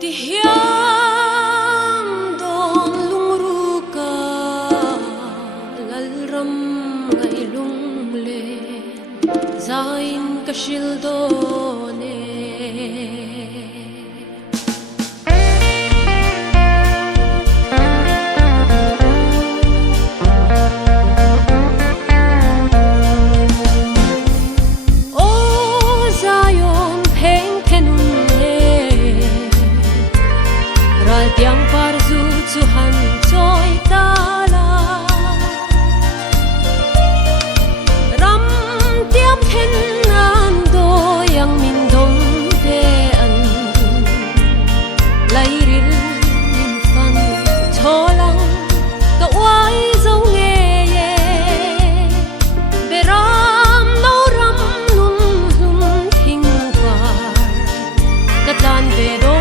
Ti hiam don lungru ka lalram ngai lung le zain ka shil do ne Yang parzu Tuhan joy tala ram tiam then nan do yang min dong de an lai ril min fan tholang ka wai zo nge ye beram no ram lum lum thing par katlan ve do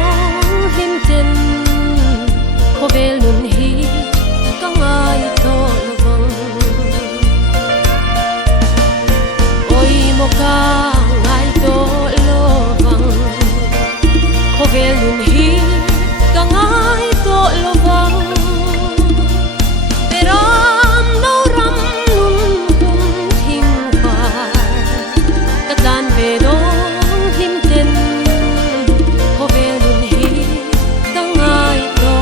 him ten Vel nun hi ka ngai to lovang oi mo ka ngai to lovang ko vel nun hi ka ngai to lovang peram no ram nun lum thing par ka tan ve do him ten ko vel nun hi ka ngai to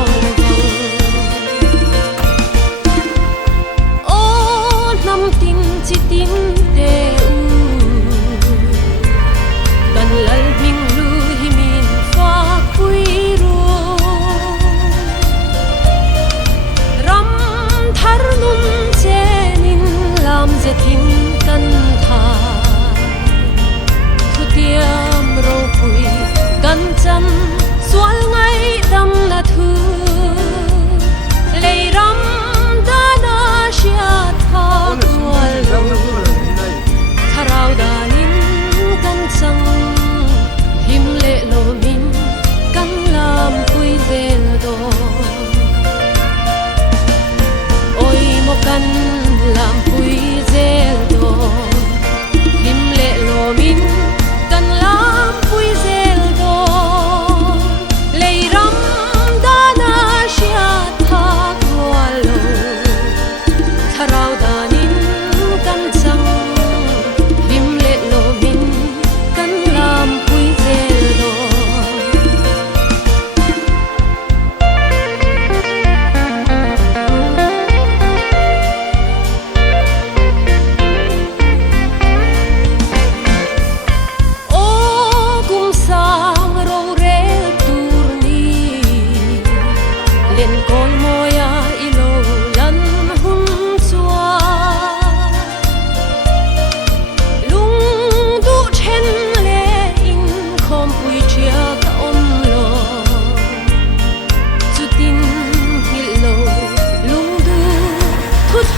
chỉ tin để gần lal mình lưu hi min pha quy ru ram thar nun chenin lam je tin kan tha thu tiam ro pui kan cham sual ngai dam na thu lei ram da na shia tha Harau danin kan sang him le lo min kan lam pui zel do oi mo kan lam pui zel do him le lo min kan lam pui zel do lei ram da na shia tha kwal lo harau danin kan sang him le lo min kan lam pui zel do o kum sang ro re tur ni len kol moya ilo lan hun chua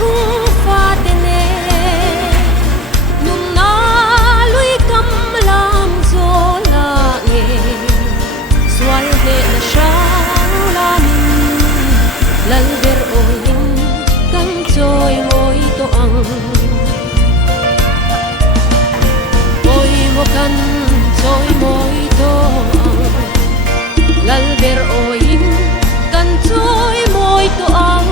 Hung pha tene nung na lui kam lam zo la nge swal he na shang la min lal ver oin kan joy moi to ang oi mo kan joy moi to ang lal ver oin kan joy moi to ang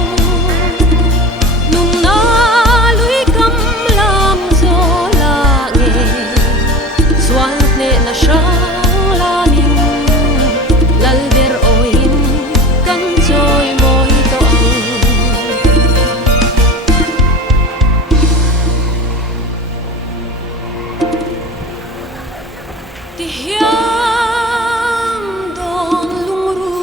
na shang la min lal ver oin kan joy moi to ang ti hiam don lungru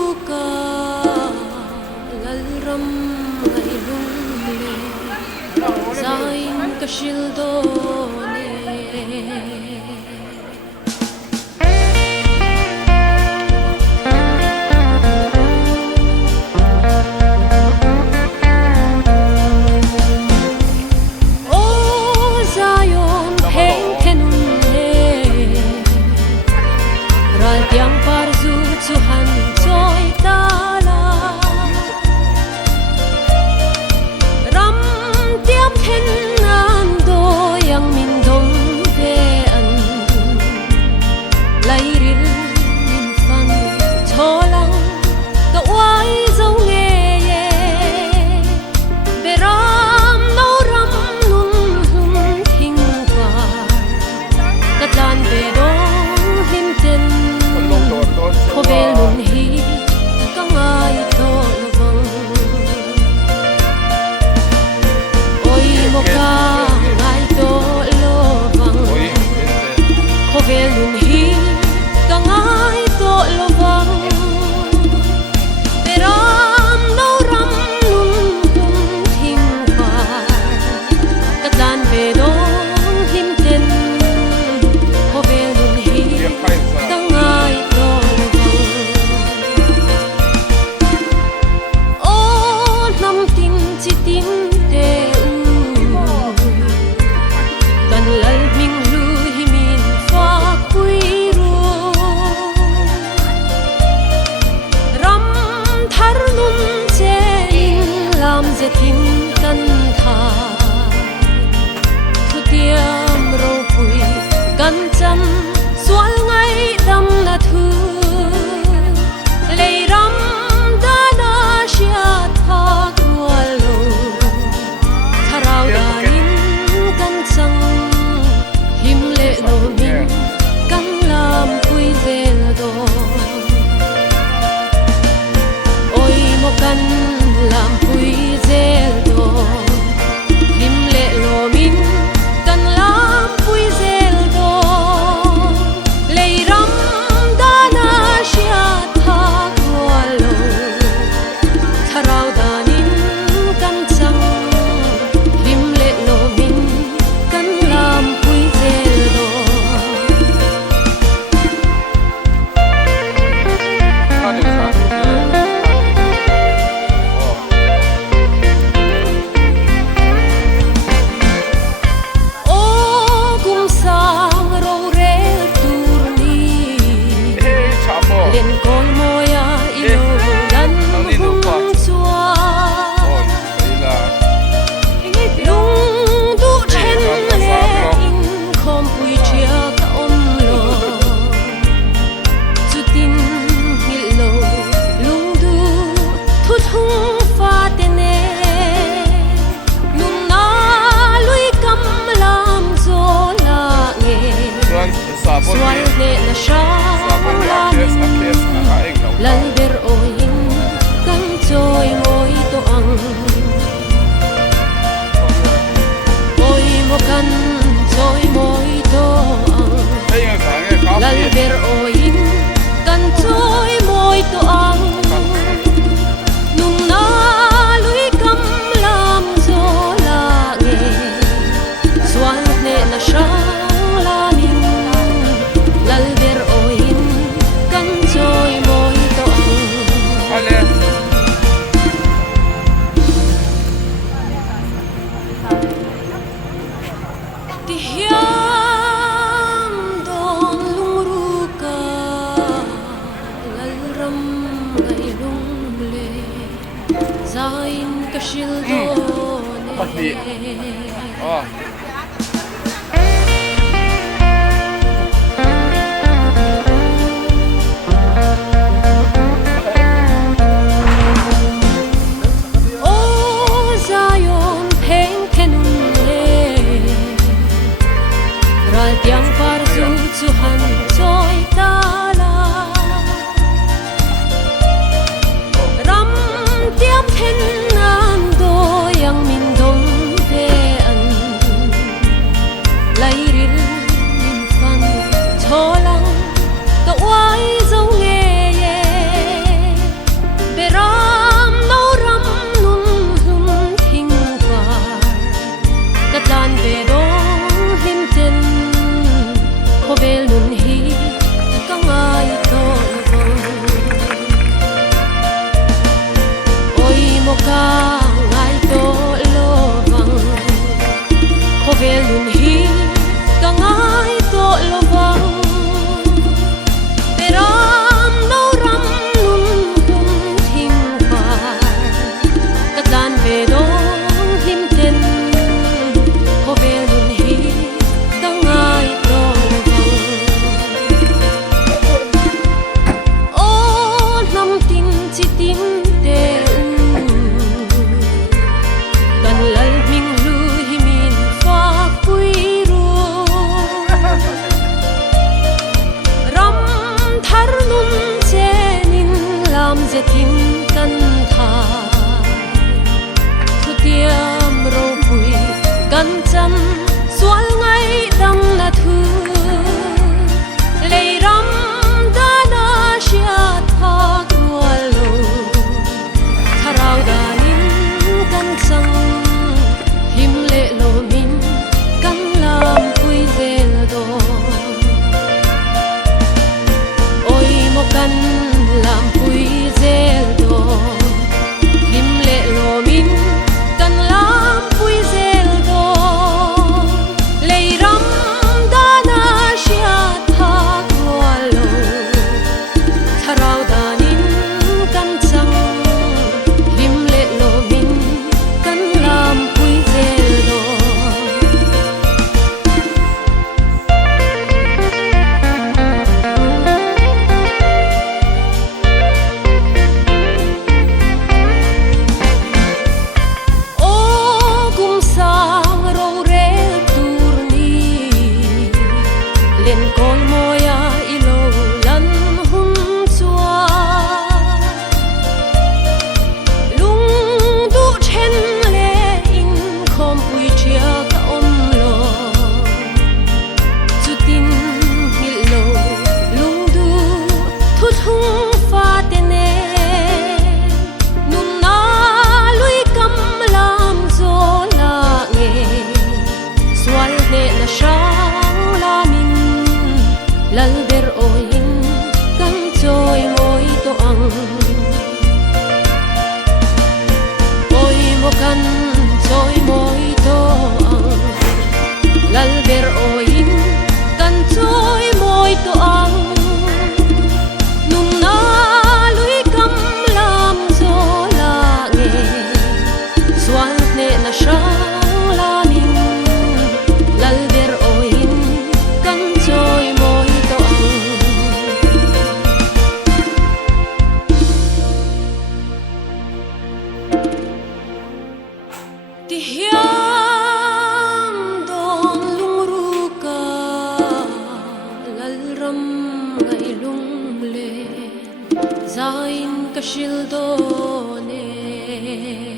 lên cõi môi yêu đắn hung chua lung du chen lệ in không bụi chia cả ôm lo chú tin nghỉ lâu lung du thu thung pha tên nung na lui cắm làm gió là nghe xoan nệ na sao la lal ber oin kan choi ngoi to ang oi mo kan choi moi to ang lal ber oin kan choi moi to ang nung na lui kam lam zo la nge suan ne na sang la ning lal ber oin kan choi moi to ang ti hiam don lung ru ka lal ram ngai lung le zain ka shil do ne o zayon pheng thenun le ral tiang par zu chu han choi ta la ram tiam then nam do yang min dong ve an zain ka shil do ne